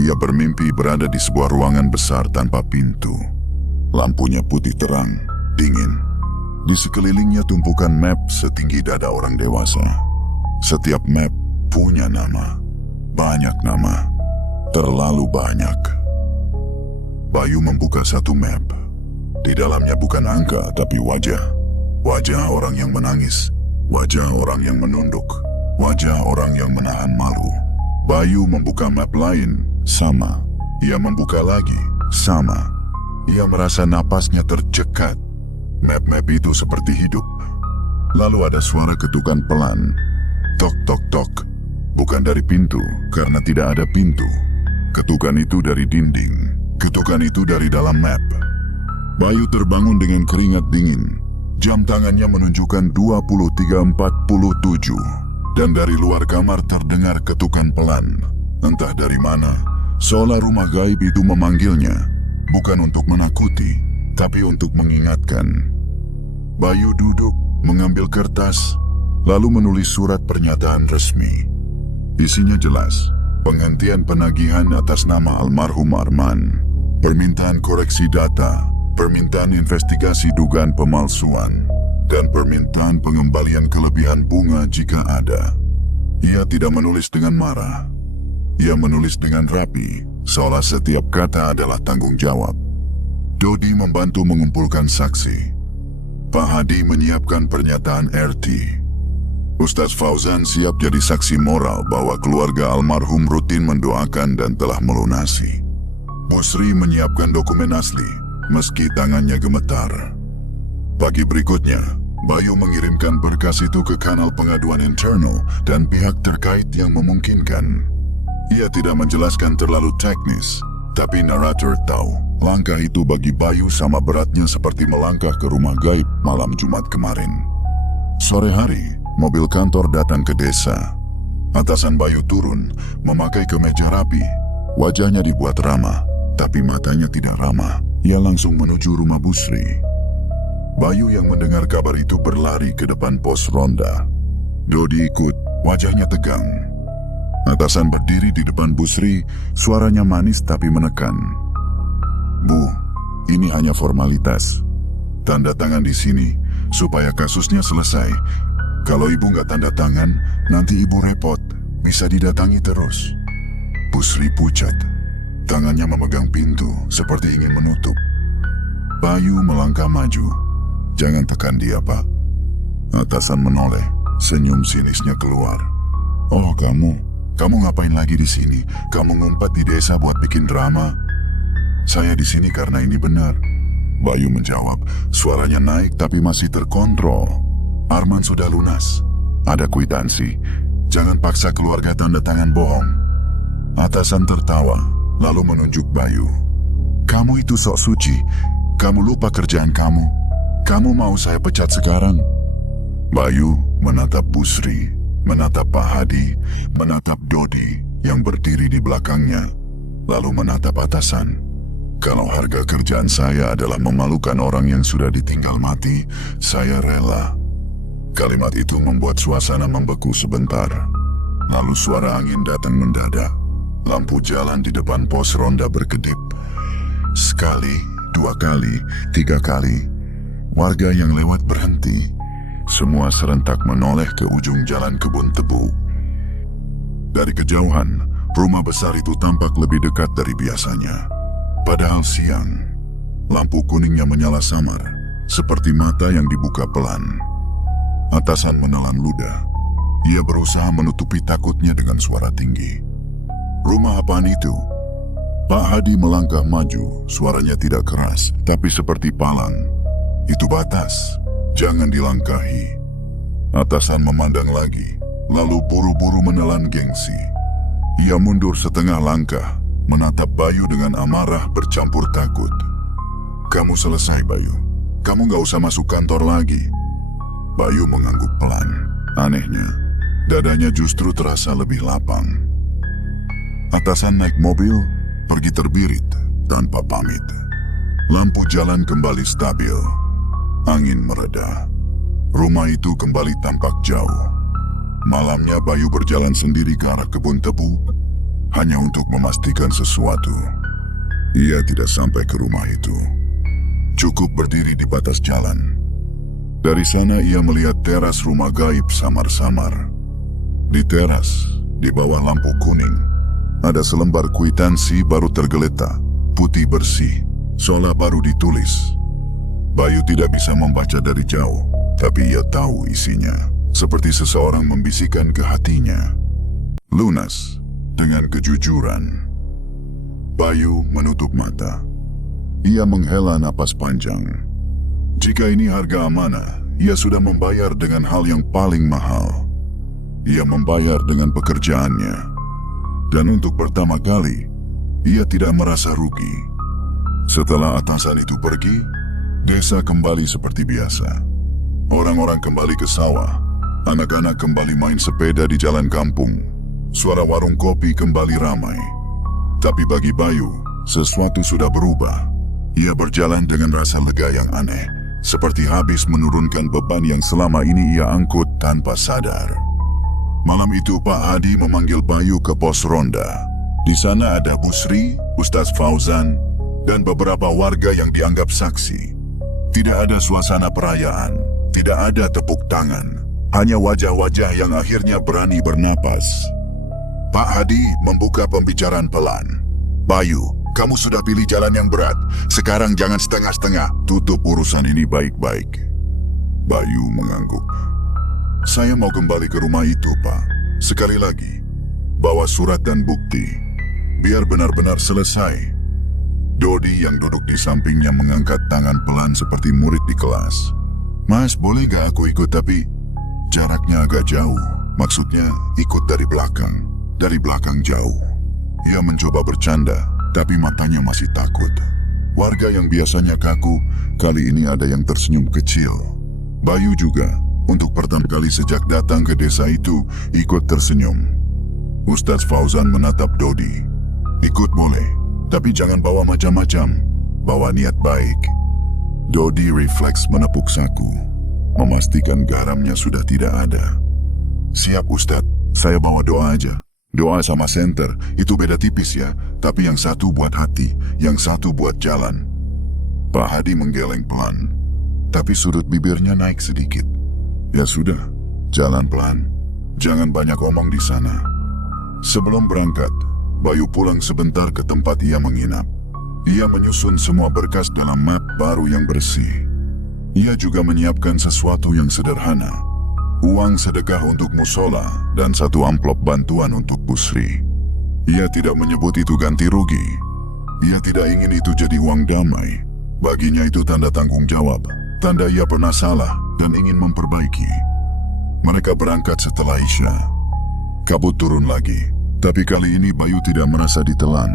Ia bermimpi berada di sebuah ruangan besar tanpa pintu. Lampunya putih terang, dingin. Di sekelilingnya tumpukan map setinggi dada orang dewasa. Setiap map punya nama. Banyak nama. Terlalu banyak. Bayu membuka satu map. Di dalamnya bukan angka, tapi wajah. Wajah orang yang menangis, Wajah orang yang menunduk, wajah orang yang menahan malu. Bayu membuka map lain, sama. Ia membuka lagi, sama. Ia merasa napasnya tercekat. Map-map itu seperti hidup. Lalu ada suara ketukan pelan. Tok tok tok. Bukan dari pintu, karena tidak ada pintu. Ketukan itu dari dinding. Ketukan itu dari dalam map. Bayu terbangun dengan keringat dingin. Jam tangannya menunjukkan 23.47. Dan dari luar kamar terdengar ketukan pelan. Entah dari mana, seolah rumah gaib itu memanggilnya. Bukan untuk menakuti, tapi untuk mengingatkan. Bayu duduk, mengambil kertas, lalu menulis surat pernyataan resmi. Isinya jelas, penghentian penagihan atas nama almarhum Arman, permintaan koreksi data, permintaan investigasi dugaan pemalsuan, dan permintaan pengembalian kelebihan bunga jika ada. Ia tidak menulis dengan marah. Ia menulis dengan rapi, seolah setiap kata adalah tanggung jawab. Dodi membantu mengumpulkan saksi. Pak Hadi menyiapkan pernyataan RT. Ustaz Fauzan siap jadi saksi moral bahwa keluarga almarhum rutin mendoakan dan telah melunasi. Busri menyiapkan dokumen asli, meski tangannya gemetar. Pagi berikutnya, Bayu mengirimkan berkas itu ke kanal pengaduan internal dan pihak terkait yang memungkinkan. Ia tidak menjelaskan terlalu teknis, tapi narator tahu langkah itu bagi Bayu sama beratnya seperti melangkah ke rumah gaib malam Jumat kemarin. Sore hari, mobil kantor datang ke desa. Atasan Bayu turun, memakai kemeja rapi. Wajahnya dibuat ramah, tapi matanya tidak ramah. Ia langsung menuju rumah Busri. Bayu yang mendengar kabar itu berlari ke depan pos ronda. Dodi ikut, wajahnya tegang. Atasan berdiri di depan Busri, suaranya manis tapi menekan. Bu, ini hanya formalitas. Tanda tangan di sini, supaya kasusnya selesai. Kalau ibu nggak tanda tangan, nanti ibu repot, bisa didatangi terus. Busri pucat, tangannya memegang pintu, seperti ingin menutup. Bayu melangkah maju. Jangan tekan dia, Pak. Atasan menoleh, senyum sinisnya keluar. Oh, kamu ngapain lagi di sini? Kamu ngumpet di desa buat bikin drama? Saya di sini karena ini benar. Bayu menjawab, suaranya naik tapi masih terkontrol. Arman sudah lunas. Ada kwitansi. Jangan paksa keluarga tanda tangan bohong. Atasan tertawa, lalu menunjuk Bayu. Kamu itu sok suci. Kamu lupa kerjaan kamu. Kamu mau saya pecat sekarang? Bayu menatap Busri, menatap Pak Hadi, menatap Dodi yang berdiri di belakangnya, lalu menatap atasan. Kalau harga kerjaan saya adalah memalukan orang yang sudah ditinggal mati, saya rela. Kalimat itu membuat suasana membeku sebentar. Lalu suara angin datang mendadak. Lampu jalan di depan pos ronda berkedip. Sekali, 2 kali, 3 kali. Warga yang lewat berhenti. Semua serentak menoleh ke ujung jalan kebun tebu. Dari kejauhan, rumah besar itu tampak lebih dekat dari biasanya. Padahal siang, lampu kuningnya menyala samar, seperti mata yang dibuka pelan. Atasan menelan ludah. Ia berusaha menutupi takutnya dengan suara tinggi. Rumah apaan itu? Pak Hadi melangkah maju, suaranya tidak keras, tapi seperti palang. Itu batas, jangan dilangkahi. Atasan memandang lagi, lalu buru-buru menelan gengsi. Ia mundur setengah langkah, menatap Bayu dengan amarah bercampur takut. Kamu selesai, Bayu. Kamu gak usah masuk kantor lagi. Bayu mengangguk pelan. Anehnya, dadanya justru terasa lebih lapang. Atasan naik mobil, pergi terbirit, tanpa pamit. Lampu jalan kembali stabil. Angin mereda. Rumah itu kembali tampak jauh. Malamnya Bayu berjalan sendiri ke arah kebun tebu, hanya untuk memastikan sesuatu. Ia tidak sampai ke rumah itu. Cukup berdiri di batas jalan. Dari sana ia melihat teras rumah gaib samar-samar. Di teras, di bawah lampu kuning, ada selembar kwitansi baru tergeletak, putih bersih, seolah baru ditulis. Bayu tidak bisa membaca dari jauh, tapi ia tahu isinya. seperti seseorang membisikkan ke hatinya. Lunas, dengan kejujuran. Bayu menutup mata. Ia menghela napas panjang. Jika ini harga amanah, ia sudah membayar dengan hal yang paling mahal. Ia membayar dengan pekerjaannya. Dan untuk pertama kali, ia tidak merasa rugi. Setelah atasan itu pergi, desa kembali seperti biasa. Orang-orang kembali ke sawah. Anak-anak kembali main sepeda di jalan kampung. Suara warung kopi kembali ramai. Tapi bagi Bayu, sesuatu sudah berubah. Ia berjalan dengan rasa lega yang aneh, seperti habis menurunkan beban yang selama ini ia angkut tanpa sadar. Malam itu Pak Hadi memanggil Bayu ke pos ronda. Di sana ada Bu Sri, Ustaz Fauzan, dan beberapa warga yang dianggap saksi. Tidak ada suasana perayaan, tidak ada tepuk tangan, hanya wajah-wajah yang akhirnya berani bernapas. Pak Hadi membuka pembicaraan pelan. Bayu, kamu sudah pilih jalan yang berat. Sekarang jangan setengah-setengah. Tutup urusan ini baik-baik. Bayu mengangguk. Saya mau kembali ke rumah itu, Pak. Sekali lagi, bawa surat dan bukti. Biar benar-benar selesai. Dodi yang duduk di sampingnya mengangkat tangan pelan seperti murid di kelas. Mas, boleh gak aku ikut tapi jaraknya agak jauh. Maksudnya ikut dari belakang. Dari belakang jauh. Ia mencoba bercanda, tapi matanya masih takut. Warga yang biasanya kaku, kali ini ada yang tersenyum kecil. Bayu juga, untuk pertama kali sejak datang ke desa itu, ikut tersenyum. Ustaz Fauzan menatap Dodi. Ikut boleh, tapi jangan bawa macam-macam. Bawa niat baik. Dodi refleks menepuk saku, memastikan garamnya sudah tidak ada. Siap Ustaz, saya bawa doa aja. Doa sama senter, itu beda tipis ya, tapi yang satu buat hati, yang satu buat jalan. Pak Hadi menggeleng pelan, tapi sudut bibirnya naik sedikit. Ya sudah, jalan pelan, jangan banyak omong di sana. Sebelum berangkat, Bayu pulang sebentar ke tempat ia menginap. Ia menyusun semua berkas dalam map baru yang bersih. Ia juga menyiapkan sesuatu yang sederhana. Uang sedekah untuk musola dan satu amplop bantuan untuk Bu Sri. Ia tidak menyebut itu ganti rugi. Ia tidak ingin itu jadi uang damai. Baginya itu tanda tanggung jawab, tanda ia pernah salah dan ingin memperbaiki. Mereka berangkat setelah Isya. Kabut turun lagi, tapi kali ini Bayu tidak merasa ditelan.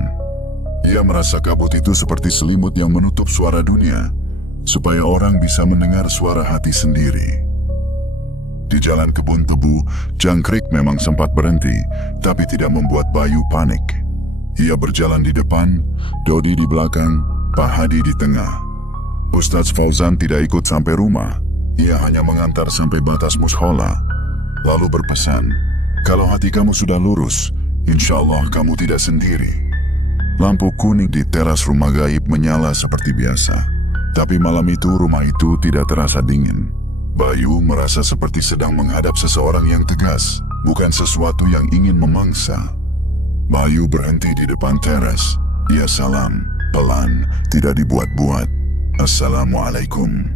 Ia merasa kabut itu seperti selimut yang menutup suara dunia, supaya orang bisa mendengar suara hati sendiri. Di jalan kebun tebu, jangkrik memang sempat berhenti, tapi tidak membuat Bayu panik. Ia berjalan di depan, Dodi di belakang, Pak Hadi di tengah. Ustaz Fauzan tidak ikut sampai rumah. Ia hanya mengantar sampai batas mushola, lalu berpesan, kalau hati kamu sudah lurus, insya Allah kamu tidak sendiri. Lampu kuning di teras rumah gaib menyala seperti biasa, tapi malam itu rumah itu tidak terasa dingin. Bayu merasa seperti sedang menghadap seseorang yang tegas, bukan sesuatu yang ingin memangsa. Bayu berhenti di depan teras. Ia salam, pelan, tidak dibuat-buat. Assalamualaikum.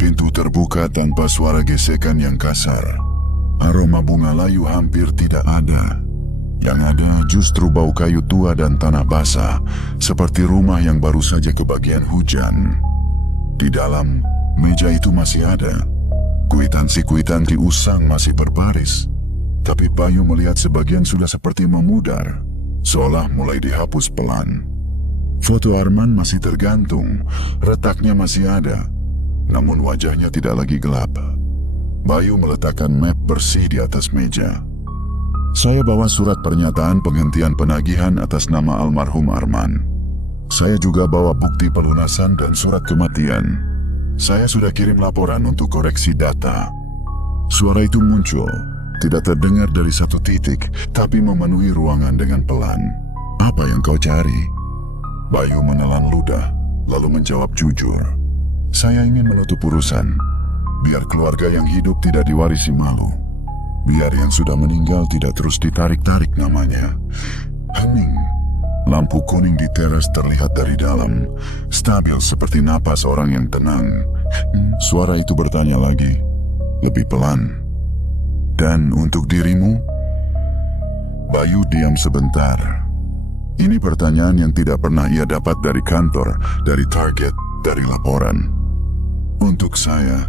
Pintu terbuka tanpa suara gesekan yang kasar. Aroma bunga layu hampir tidak ada. Yang ada justru bau kayu tua dan tanah basah, seperti rumah yang baru saja kebagian hujan. Di dalam, meja itu masih ada. Kuitansi-kuitansi usang masih berbaris, tapi Bayu melihat sebagian sudah seperti memudar, seolah mulai dihapus pelan. Foto Arman masih tergantung, retaknya masih ada, namun wajahnya tidak lagi gelap. Bayu meletakkan map bersih di atas meja. Saya bawa surat pernyataan penghentian penagihan atas nama almarhum Arman. Saya juga bawa bukti pelunasan dan surat kematian. Saya sudah kirim laporan untuk koreksi data. Suara itu muncul, tidak terdengar dari satu titik, tapi memenuhi ruangan dengan pelan. Apa yang kau cari? Bayu menelan ludah, lalu menjawab jujur. Saya ingin menutup urusan, biar keluarga yang hidup tidak diwarisi malu. Biar yang sudah meninggal tidak terus ditarik-tarik namanya. Hening. Lampu kuning di teras terlihat dari dalam, stabil seperti napas orang yang tenang. Suara itu bertanya lagi, lebih pelan. Dan untuk dirimu? Bayu diam sebentar. Ini pertanyaan yang tidak pernah ia dapat dari kantor, dari target, dari laporan. Untuk saya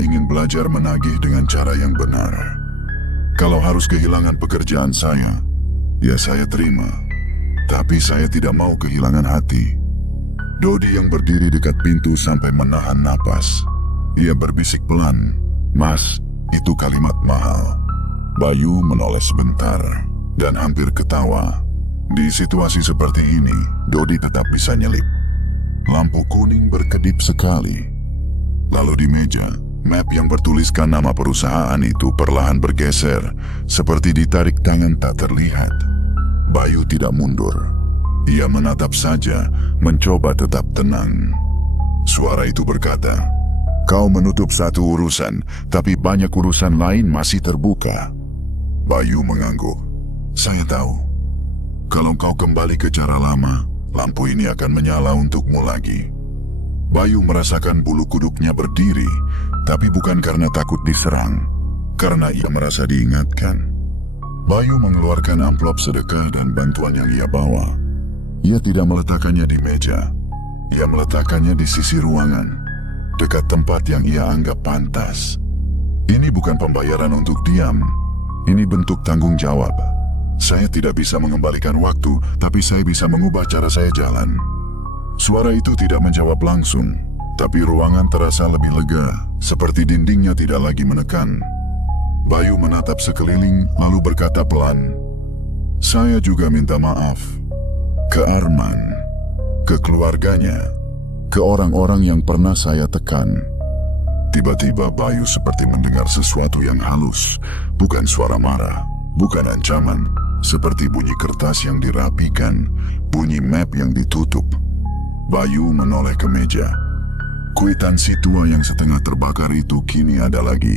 ingin belajar menagih dengan cara yang benar. Kalau harus kehilangan pekerjaan saya, ya saya terima. Tapi saya tidak mau kehilangan hati. Dodi yang berdiri dekat pintu sampai menahan napas. Ia berbisik pelan, "Mas, itu kalimat mahal." Bayu menoleh sebentar dan hampir ketawa. Di situasi seperti ini, Dodi tetap bisa nyelip. Lampu kuning berkedip sekali. Lalu di meja, map yang bertuliskan nama perusahaan itu perlahan bergeser, seperti ditarik tangan tak terlihat. Bayu tidak mundur. Ia menatap saja, mencoba tetap tenang. Suara itu berkata, "Kau menutup satu urusan, tapi banyak urusan lain masih terbuka." Bayu mengangguk. "Saya tahu. Kalau kau kembali ke cara lama, lampu ini akan menyala untukmu lagi." Bayu merasakan bulu kuduknya berdiri, tapi bukan karena takut diserang, karena ia merasa diingatkan. Bayu mengeluarkan amplop sedekah dan bantuan yang ia bawa. Ia tidak meletakkannya di meja. Ia meletakkannya di sisi ruangan, dekat tempat yang ia anggap pantas. Ini bukan pembayaran untuk diam. Ini bentuk tanggung jawab. Saya tidak bisa mengembalikan waktu, tapi saya bisa mengubah cara saya jalan. Suara itu tidak menjawab langsung, tapi ruangan terasa lebih lega, seperti dindingnya tidak lagi menekan. Bayu menatap sekeliling lalu berkata pelan, "Saya juga minta maaf. Ke Arman, ke keluarganya, ke orang-orang yang pernah saya tekan." Tiba-tiba Bayu seperti mendengar sesuatu yang halus, bukan suara marah, bukan ancaman, seperti bunyi kertas yang dirapikan, bunyi map yang ditutup. Bayu menoleh ke meja. Kwitansi tua yang setengah terbakar itu kini ada lagi,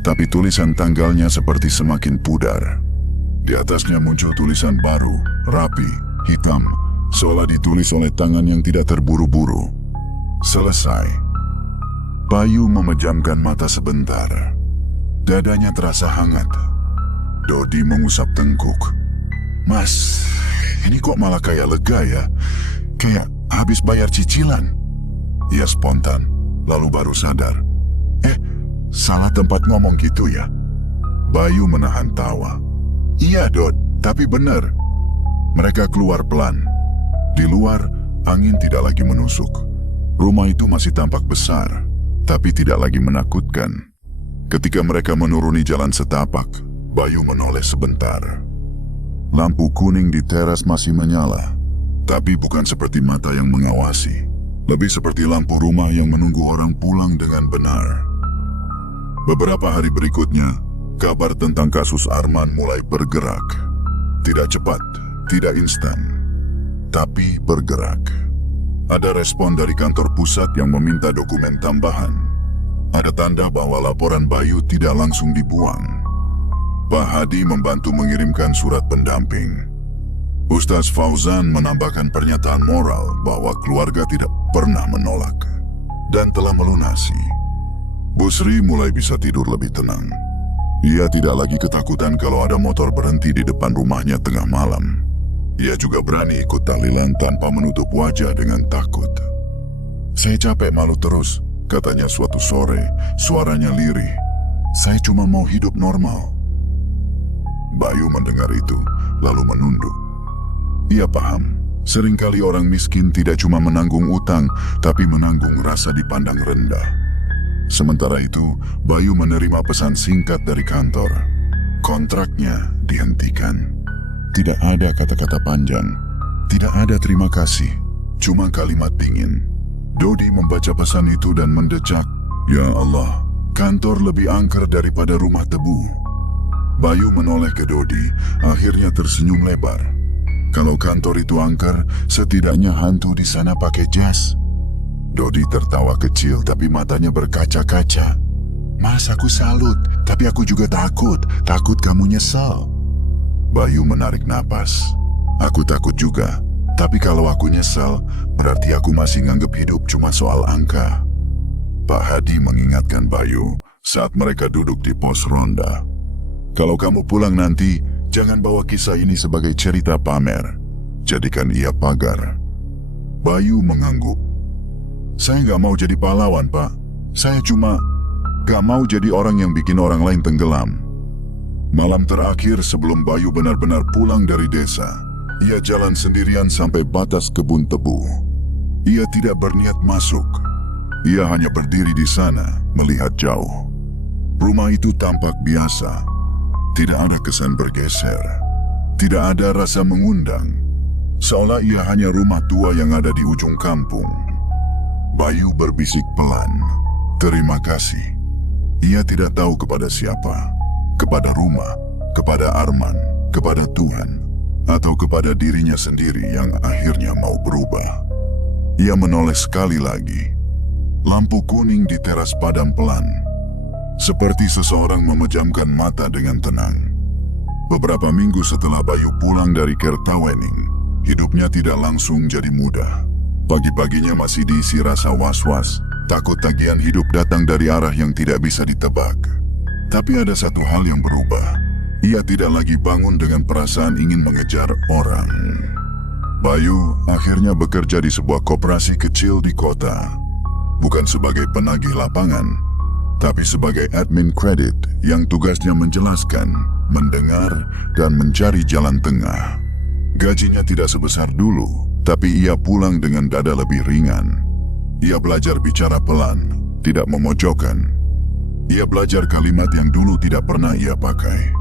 tapi tulisan tanggalnya seperti semakin pudar. Di atasnya muncul tulisan baru, rapi, hitam, seolah ditulis oleh tangan yang tidak terburu-buru. Selesai. Bayu memejamkan mata sebentar. Dadanya terasa hangat. Dodi mengusap tengkuk. "Mas, ini kok malah kayak lega ya? Kayak habis bayar cicilan." Ia spontan, lalu baru sadar. Salah tempat ngomong gitu ya?" Bayu menahan tawa. "Iya, Dod, tapi benar." Mereka keluar pelan. Di luar, angin tidak lagi menusuk. Rumah itu masih tampak besar, tapi tidak lagi menakutkan. Ketika mereka menuruni jalan setapak, Bayu menoleh sebentar. Lampu kuning di teras masih menyala, tapi bukan seperti mata yang mengawasi. Lebih seperti lampu rumah yang menunggu orang pulang dengan benar. Beberapa hari berikutnya, kabar tentang kasus Arman mulai bergerak. Tidak cepat, tidak instan, tapi bergerak. Ada respon dari kantor pusat yang meminta dokumen tambahan. Ada tanda bahwa laporan Bayu tidak langsung dibuang. Pak Hadi membantu mengirimkan surat pendamping. Ustaz Fauzan menambahkan pernyataan moral bahwa keluarga tidak pernah menolak dan telah melunasi. Busri mulai bisa tidur lebih tenang. Ia tidak lagi ketakutan kalau ada motor berhenti di depan rumahnya tengah malam. Ia juga berani ikut tahlilan tanpa menutup wajah dengan takut. "Saya capek malu terus," katanya suatu sore, suaranya lirih. "Saya cuma mau hidup normal." Bayu mendengar itu, lalu menunduk. Ia paham, seringkali orang miskin tidak cuma menanggung utang, tapi menanggung rasa dipandang rendah. Sementara itu, Bayu menerima pesan singkat dari kantor. Kontraknya dihentikan. Tidak ada kata-kata panjang. Tidak ada terima kasih. Cuma kalimat dingin. Dodi membaca pesan itu dan mendecak. Ya Allah, kantor lebih angker daripada rumah tebu. Bayu menoleh ke Dodi, akhirnya tersenyum lebar. Kalau kantor itu angker, setidaknya hantu di sana pakai jas. Dodi tertawa kecil tapi matanya berkaca-kaca. "Mas, aku salut, tapi aku juga takut. Takut kamu nyesal." Bayu menarik napas. "Aku takut juga, tapi kalau aku nyesal, berarti aku masih nganggep hidup cuma soal angka." Pak Hadi mengingatkan Bayu saat mereka duduk di pos ronda. Kalau kamu pulang nanti, jangan bawa kisah ini sebagai cerita pamer. Jadikan ia pagar. Bayu mengangguk. Saya gak mau jadi pahlawan, Pak. Saya cuma gak mau jadi orang yang bikin orang lain tenggelam. Malam terakhir sebelum Bayu benar-benar pulang dari desa, ia jalan sendirian sampai batas kebun tebu. Ia tidak berniat masuk. Ia hanya berdiri di sana, melihat jauh. Rumah itu tampak biasa. Tidak ada kesan bergeser. Tidak ada rasa mengundang. Seolah ia hanya rumah tua yang ada di ujung kampung. Bayu berbisik pelan. Terima kasih. Ia tidak tahu kepada siapa. Kepada rumah, kepada Arman, kepada Tuhan, atau kepada dirinya sendiri yang akhirnya mau berubah. Ia menoleh sekali lagi. Lampu kuning di teras padam pelan. Seperti seseorang memejamkan mata dengan tenang. Beberapa minggu setelah Bayu pulang dari Kertawening, hidupnya tidak langsung jadi mudah. Pagi-paginya masih diisi rasa was-was, takut tagihan hidup datang dari arah yang tidak bisa ditebak. Tapi ada satu hal yang berubah. Ia tidak lagi bangun dengan perasaan ingin mengejar orang. Bayu akhirnya bekerja di sebuah koperasi kecil di kota. Bukan sebagai penagih lapangan, tapi sebagai admin kredit yang tugasnya menjelaskan, mendengar, dan mencari jalan tengah. Gajinya tidak sebesar dulu, tapi ia pulang dengan dada lebih ringan. Ia belajar bicara pelan, tidak memojokkan. Ia belajar kalimat yang dulu tidak pernah ia pakai.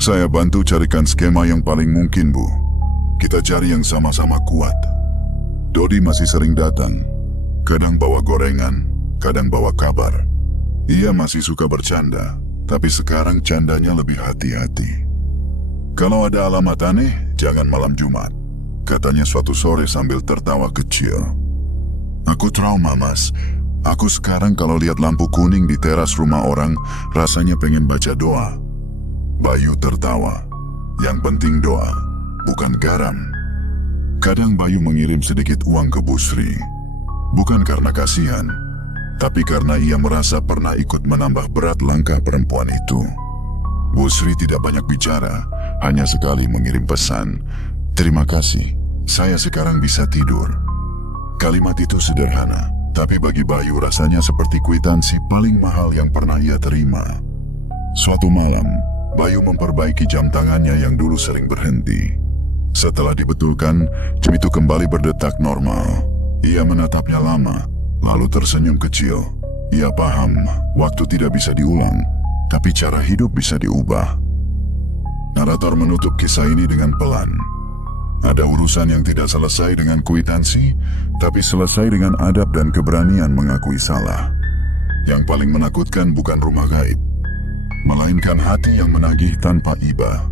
Saya bantu carikan skema yang paling mungkin, Bu. Kita cari yang sama-sama kuat. Dodi masih sering datang. Kadang bawa gorengan, kadang bawa kabar. Ia masih suka bercanda, tapi sekarang candanya lebih hati-hati. Kalau ada alamat aneh, jangan malam Jumat, katanya suatu sore sambil tertawa kecil. Aku trauma, Mas. Aku sekarang kalau lihat lampu kuning di teras rumah orang, rasanya pengen baca doa. Bayu tertawa. Yang penting doa, bukan garam. Kadang Bayu mengirim sedikit uang ke Busri. Bukan karena kasihan, tapi karena ia merasa pernah ikut menambah berat langkah perempuan itu. Busri tidak banyak bicara, hanya sekali mengirim pesan, "Terima kasih, saya sekarang bisa tidur." Kalimat itu sederhana, tapi bagi Bayu rasanya seperti kwitansi paling mahal yang pernah ia terima. Suatu malam, Bayu memperbaiki jam tangannya yang dulu sering berhenti. Setelah dibetulkan, jam itu kembali berdetak normal. Ia menatapnya lama, lalu tersenyum kecil. Ia paham, waktu tidak bisa diulang, tapi cara hidup bisa diubah. Narator menutup kisah ini dengan pelan. Ada urusan yang tidak selesai dengan kwitansi, tapi selesai dengan adab dan keberanian mengakui salah. Yang paling menakutkan bukan rumah gaib, melainkan hati yang menagih tanpa iba.